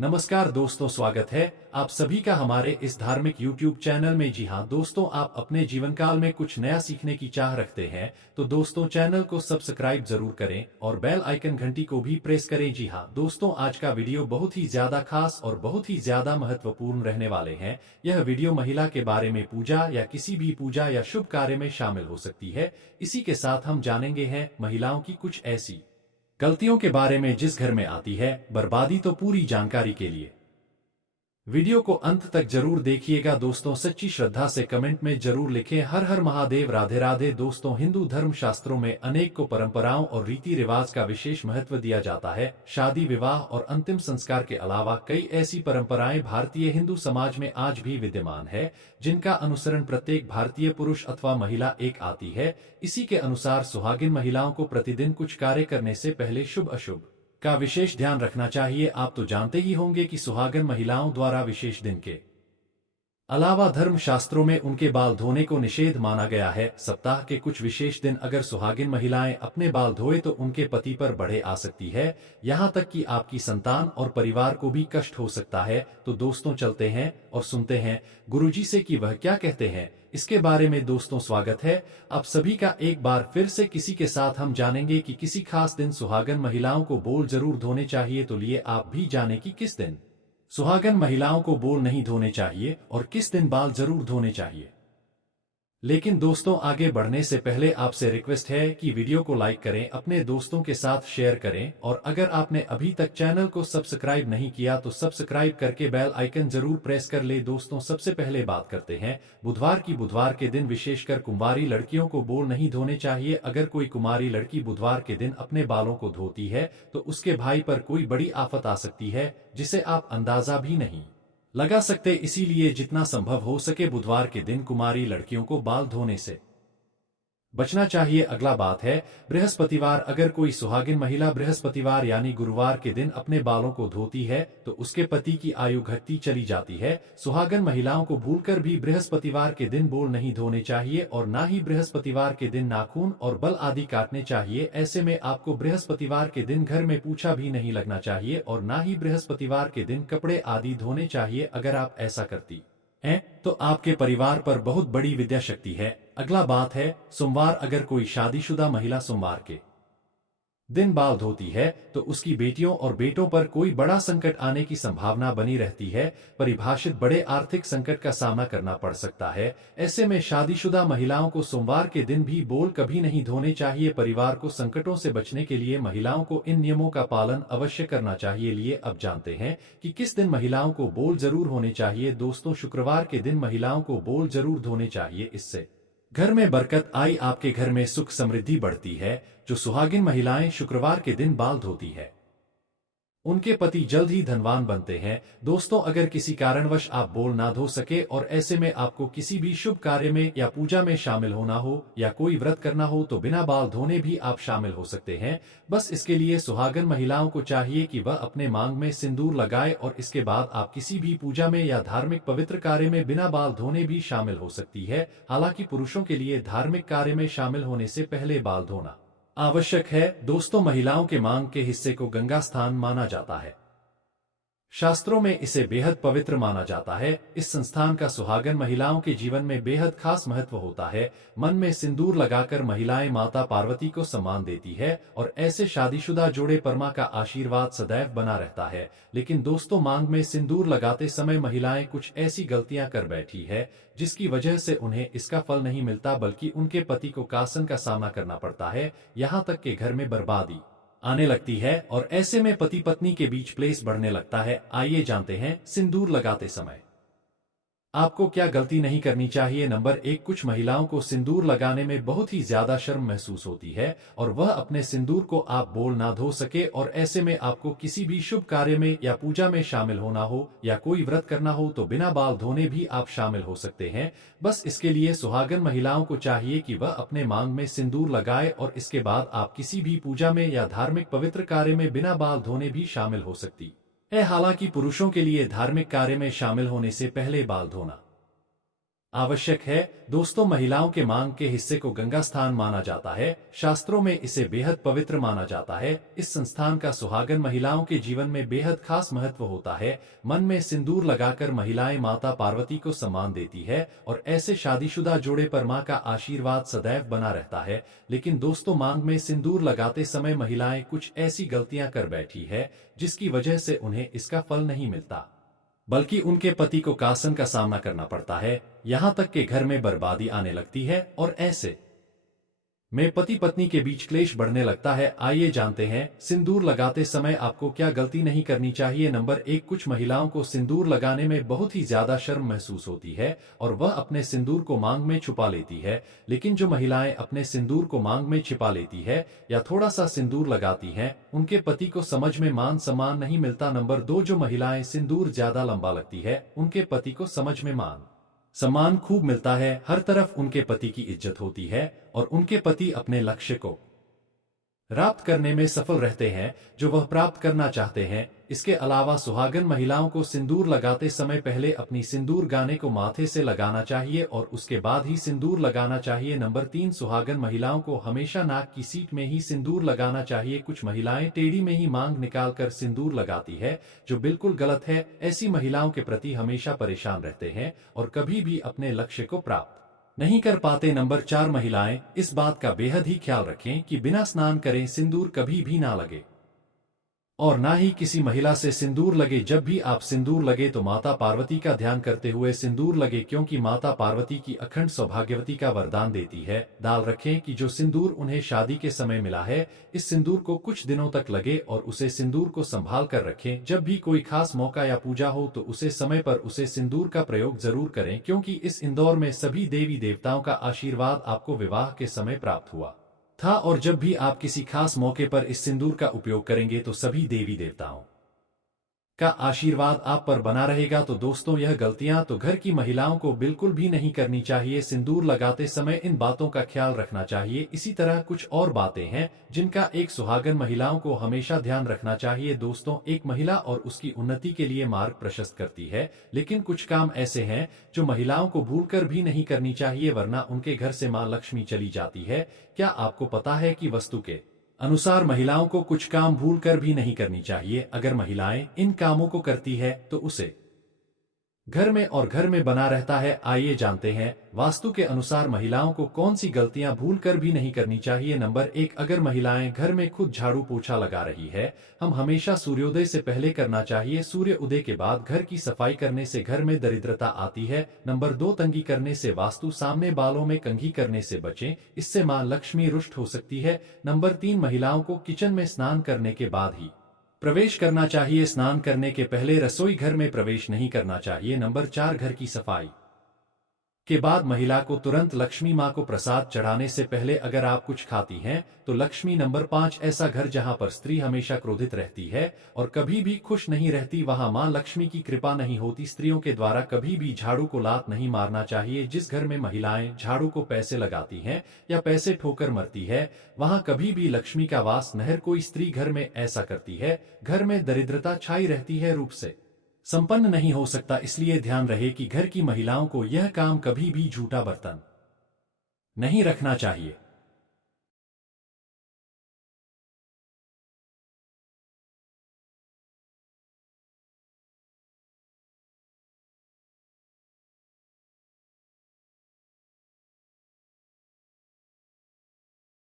नमस्कार दोस्तों, स्वागत है आप सभी का हमारे इस धार्मिक YouTube चैनल में। जी हाँ दोस्तों, आप अपने जीवन काल में कुछ नया सीखने की चाह रखते हैं तो दोस्तों चैनल को सब्सक्राइब जरूर करें और बेल आइकन घंटी को भी प्रेस करें। जी हाँ दोस्तों, आज का वीडियो बहुत ही ज्यादा खास और बहुत ही ज्यादा महत्वपूर्ण रहने वाले हैं। यह वीडियो महिला के बारे में पूजा या किसी भी पूजा या शुभ कार्य में शामिल हो सकती है। इसी के साथ हम जानेंगे हैं महिलाओं की कुछ ऐसी गलतियों के बारे में जिस घर में आती है बर्बादी। तो पूरी जानकारी के लिए वीडियो को अंत तक जरूर देखिएगा। दोस्तों सच्ची श्रद्धा से कमेंट में जरूर लिखें हर हर महादेव, राधे राधे। दोस्तों हिंदू धर्म शास्त्रों में अनेक को परंपराओं और रीति रिवाज का विशेष महत्व दिया जाता है। शादी, विवाह और अंतिम संस्कार के अलावा कई ऐसी परंपराएं भारतीय हिंदू समाज में आज भी विद्यमान है जिनका अनुसरण प्रत्येक भारतीय पुरुष अथवा महिला एक आती है। इसी के अनुसार सुहागिन महिलाओं को प्रतिदिन कुछ कार्य करने से पहले शुभ अशुभ का विशेष ध्यान रखना चाहिए। आप तो जानते ही होंगे कि सुहागन महिलाओं द्वारा विशेष दिन के अलावा धर्म शास्त्रों में उनके बाल धोने को निषेध माना गया है। सप्ताह के कुछ विशेष दिन अगर सुहागिन महिलाएं अपने बाल धोए तो उनके पति पर बढ़े आ सकती है, यहां तक कि आपकी संतान और परिवार को भी कष्ट हो सकता है। तो दोस्तों चलते हैं और सुनते हैं गुरुजी से कि वह क्या कहते हैं इसके बारे में। दोस्तों स्वागत है आप सभी का एक बार फिर से। किसी के साथ हम जानेंगे कि किसी खास दिन सुहागन महिलाओं को बोल जरूर धोने चाहिए। तो लिए आप भी जाने कि किस दिन सुहागन महिलाओं को बोल नहीं धोने चाहिए और किस दिन बाल जरूर धोने चाहिए। लेकिन दोस्तों आगे बढ़ने से पहले आपसे रिक्वेस्ट है कि वीडियो को लाइक करें, अपने दोस्तों के साथ शेयर करें और अगर आपने अभी तक चैनल को सब्सक्राइब नहीं किया तो सब्सक्राइब करके बेल आइकन जरूर प्रेस कर ले। दोस्तों सबसे पहले बात करते हैं बुधवार के दिन विशेषकर कुंवारी लड़कियों को बोल नहीं धोने चाहिए। अगर कोई कुमारी लड़की बुधवार के दिन अपने बालों को धोती है तो उसके भाई पर कोई बड़ी आफत आ सकती है जिसे आप अंदाजा भी नहीं लगा सकते। इसीलिए जितना संभव हो सके बुधवार के दिन कुमारी लड़कियों को बाल धोने से बचना चाहिए। अगला बात है बृहस्पतिवार। अगर कोई सुहागिन महिला बृहस्पतिवार यानी गुरुवार के दिन अपने बालों को धोती है तो उसके पति की आयु घटती चली जाती है। सुहागन महिलाओं को भूलकर भी बृहस्पतिवार के दिन बाल नहीं धोने चाहिए और ना ही बृहस्पतिवार के दिन नाखून और बाल आदि काटने चाहिए। ऐसे में आपको बृहस्पतिवार के दिन घर में पूछा भी नहीं लगना चाहिए और ना ही बृहस्पतिवार के दिन कपड़े आदि धोने चाहिए। अगर आप ऐसा करती हैं तो आपके परिवार पर बहुत बड़ी विद्या शक्ति है। अगला बात है सोमवार। अगर कोई शादीशुदा महिला सोमवार के दिन बाल धोती है तो उसकी बेटियों और बेटों पर कोई बड़ा संकट आने की संभावना बनी रहती है। परिभाषित बड़े आर्थिक संकट का सामना करना पड़ सकता है। ऐसे में शादीशुदा महिलाओं को सोमवार के दिन भी बाल कभी नहीं धोने चाहिए। परिवार को संकटों से बचने के लिए महिलाओं को इन नियमों का पालन अवश्य करना चाहिए। लिए अब जानते हैं कि किस दिन महिलाओं को बाल जरूर होने चाहिए। दोस्तों शुक्रवार के दिन महिलाओं को बाल जरूर धोने चाहिए। इससे घर में बरकत आई, आपके घर में सुख समृद्धि बढ़ती है। जो सुहागिन महिलाएं शुक्रवार के दिन बाल धोती है उनके पति जल्द ही धनवान बनते हैं। दोस्तों अगर किसी कारणवश आप बाल ना धो सके और ऐसे में आपको किसी भी शुभ कार्य में या पूजा में शामिल होना हो या कोई व्रत करना हो तो बिना बाल धोने भी आप शामिल हो सकते हैं। बस इसके लिए सुहागन महिलाओं को चाहिए कि वह अपने मांग में सिंदूर लगाए और इसके बाद आप किसी भी पूजा में या धार्मिक पवित्र कार्य में बिना बाल धोने भी शामिल हो सकती है। हालांकि पुरुषों के लिए धार्मिक कार्य में शामिल होने से पहले बाल धोना आवश्यक है। दोस्तों महिलाओं के मांग के हिस्से को गंगा स्थान माना जाता है। शास्त्रों में इसे बेहद पवित्र माना जाता है। इस संस्थान का सुहागन महिलाओं के जीवन में बेहद खास महत्व होता है। मन में सिंदूर लगाकर महिलाएं माता पार्वती को सम्मान देती है और ऐसे शादीशुदा जोड़े परमा का आशीर्वाद सदैव बना रहता है। लेकिन दोस्तों मांग में सिंदूर लगाते समय महिलाएं कुछ ऐसी गलतियां कर बैठी है जिसकी वजह से उन्हें इसका फल नहीं मिलता बल्कि उनके पति को कासन का सामना करना पड़ता है। यहाँ तक कि घर में बर्बादी आने लगती है और ऐसे में पति पत्नी के बीच क्लेश बढ़ने लगता है। आइए जानते हैं सिंदूर लगाते समय आपको क्या गलती नहीं करनी चाहिए। नंबर 1, कुछ महिलाओं को सिंदूर लगाने में बहुत ही ज्यादा शर्म महसूस होती है और वह अपने सिंदूर को आप बाल ना धो सके और ऐसे में आपको किसी भी शुभ कार्य में या पूजा में शामिल होना हो या कोई व्रत करना हो तो बिना बाल धोने भी आप शामिल हो सकते हैं। बस इसके लिए सुहागन महिलाओं को चाहिए कि वह अपने मांग में सिंदूर लगाए और इसके बाद आप किसी भी पूजा में या धार्मिक पवित्र कार्य में बिना बाल धोने भी शामिल हो सकती है। हालांकि पुरुषों के लिए धार्मिक कार्य में शामिल होने से पहले बाल धोना आवश्यक है। दोस्तों, महिलाओं के मांग के हिस्से को गंगा स्थान माना जाता है। शास्त्रों में इसे बेहद पवित्र माना जाता है। इस संस्थान का सुहागन महिलाओं के जीवन में बेहद खास महत्व होता है। मन में सिंदूर लगाकर महिलाएं माता पार्वती को सम्मान देती है और ऐसे शादीशुदा जोड़े पर मां का आशीर्वाद सदैव बना रहता है। लेकिन दोस्तों, मांग में सिंदूर लगाते समय महिलाएं कुछ ऐसी गलतियां कर बैठी है जिसकी वजह से उन्हें इसका फल नहीं मिलता, बल्कि उनके पति को कासन का सामना करना पड़ता है। यहां तक कि घर में बर्बादी आने लगती है और ऐसे में पति पत्नी के बीच क्लेश बढ़ने लगता है। आइए जानते हैं, सिंदूर लगाते समय आपको क्या गलती नहीं करनी चाहिए। नंबर 1, कुछ महिलाओं को सिंदूर लगाने में बहुत ही ज्यादा शर्म महसूस होती है और वह अपने सिंदूर को मांग में छुपा लेती है। लेकिन जो महिलाएं अपने सिंदूर को मांग में छिपा लेती है या थोड़ा सा सिंदूर लगाती हैं, उनके पति को समझ में मान सम्मान नहीं मिलता। नंबर 2, जो महिलाएं सिंदूर ज्यादा लंबा लगती है, उनके पति को समझ में मान सम्मान खूब मिलता है। हर तरफ उनके पति की इज्जत होती है और उनके पति अपने लक्ष्य को प्राप्त करने में सफल रहते हैं जो वह प्राप्त करना चाहते हैं। इसके अलावा सुहागन महिलाओं को सिंदूर लगाते समय पहले अपनी सिंदूर गाने को माथे से लगाना चाहिए और उसके बाद ही सिंदूर लगाना चाहिए। नंबर 3, सुहागन महिलाओं को हमेशा नाक की सीट में ही सिंदूर लगाना चाहिए। कुछ महिलाएं टेढ़ी में ही मांग निकालकर सिंदूर लगाती है, जो बिल्कुल गलत है। ऐसी महिलाओं के प्रति हमेशा परेशान रहते हैं और कभी भी अपने लक्ष्य को प्राप्त नहीं कर पाते। नंबर 4, महिलाएं इस बात का बेहद ही ख्याल रखें कि बिना स्नान करें सिंदूर कभी भी ना लगे और ना ही किसी महिला से सिंदूर लगे। जब भी आप सिंदूर लगे तो माता पार्वती का ध्यान करते हुए सिंदूर लगे, क्योंकि माता पार्वती की अखंड सौभाग्यवती का वरदान देती है। ध्यान रखें कि जो सिंदूर उन्हें शादी के समय मिला है, इस सिंदूर को कुछ दिनों तक लगे और उसे सिंदूर को संभाल कर रखें। जब भी कोई खास मौका या पूजा हो तो उसे समय पर उसे सिंदूर का प्रयोग जरूर करें, क्योंकि इस इंदौर में सभी देवी देवताओं का आशीर्वाद आपको विवाह के समय प्राप्त हुआ था और जब भी आप किसी खास मौके पर इस सिंदूर का उपयोग करेंगे तो सभी देवी देवताओं का आशीर्वाद आप पर बना रहेगा। तो दोस्तों, यह गलतियां तो घर की महिलाओं को बिल्कुल भी नहीं करनी चाहिए। सिंदूर लगाते समय इन बातों का ख्याल रखना चाहिए। इसी तरह कुछ और बातें हैं जिनका एक सुहागन महिलाओं को हमेशा ध्यान रखना चाहिए। दोस्तों, एक महिला और उसकी उन्नति के लिए मार्ग प्रशस्त करती है, लेकिन कुछ काम ऐसे हैं जो महिलाओं को भूलकर भी नहीं करनी चाहिए, वरना उनके घर से मां लक्ष्मी चली जाती है। क्या आपको पता है कि वास्तु के अनुसार महिलाओं को कुछ काम भूलकर भी नहीं करनी चाहिए? अगर महिलाएं इन कामों को करती है तो उसे घर में बना रहता है। आइए जानते हैं, वास्तु के अनुसार महिलाओं को कौन सी गलतियां भूलकर भी नहीं करनी चाहिए। नंबर 1, अगर महिलाएं घर में खुद झाड़ू पोछा लगा रही है, हम हमेशा सूर्योदय से पहले करना चाहिए। सूर्य उदय के बाद घर की सफाई करने से घर में दरिद्रता आती है। नंबर 2, कंघी करने से वास्तु सामने बालों में कंघी करने से बचें, इससे मां लक्ष्मी रुष्ट हो सकती है। नंबर 3, महिलाओं को किचन में स्नान करने के बाद ही प्रवेश करना चाहिए। स्नान करने के पहले रसोई घर में प्रवेश नहीं करना चाहिए। नंबर 4, घर की सफाई के बाद महिला को तुरंत लक्ष्मी मां को प्रसाद चढ़ाने से पहले अगर आप कुछ खाती हैं तो लक्ष्मी। नंबर 5, ऐसा घर जहां पर स्त्री हमेशा क्रोधित रहती है और कभी भी खुश नहीं रहती, वहां मां लक्ष्मी की कृपा नहीं होती। स्त्रियों के द्वारा कभी भी झाड़ू को लात नहीं मारना चाहिए। जिस घर में महिलाएं झाड़ू को पैसे लगाती हैं या पैसे ठोकर मरती है, वहां कभी भी लक्ष्मी का वास नहीं। कोई स्त्री घर में ऐसा करती है, घर में दरिद्रता छाई रहती है, रूप से संपन्न नहीं हो सकता। इसलिए ध्यान रहे कि घर की महिलाओं को यह काम कभी भी झूठा बर्तन नहीं रखना चाहिए।